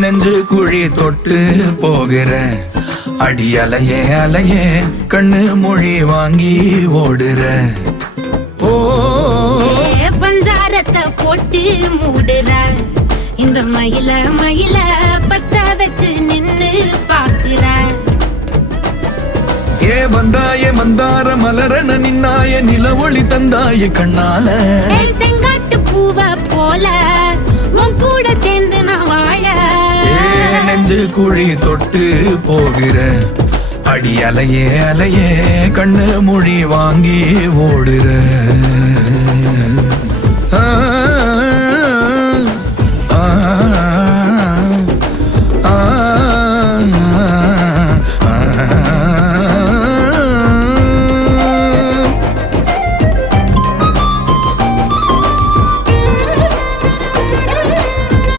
நெஞ்சு குழி தொட்டு போகிற அடி அலையே அலையே கண்ணு மொழி வாங்கி ஓடுற. ஓ பஞ்சாரத்தை போட்டு மூடுற இந்த மயில மயில பத்த வச்சு நின்னு பாக்குற. ஏ வந்தாய மந்தார மலரன நின்னாய நில ஒளி தந்தாய கண்ணால. செங்காட்டு பூவ போல உன் கூட சேர்ந்து நான் வாழ. நெஞ்சு குழி தொட்டு போகிற அடி அலையே அலையே கண்ணு மொழி வாங்கி ஓடுற.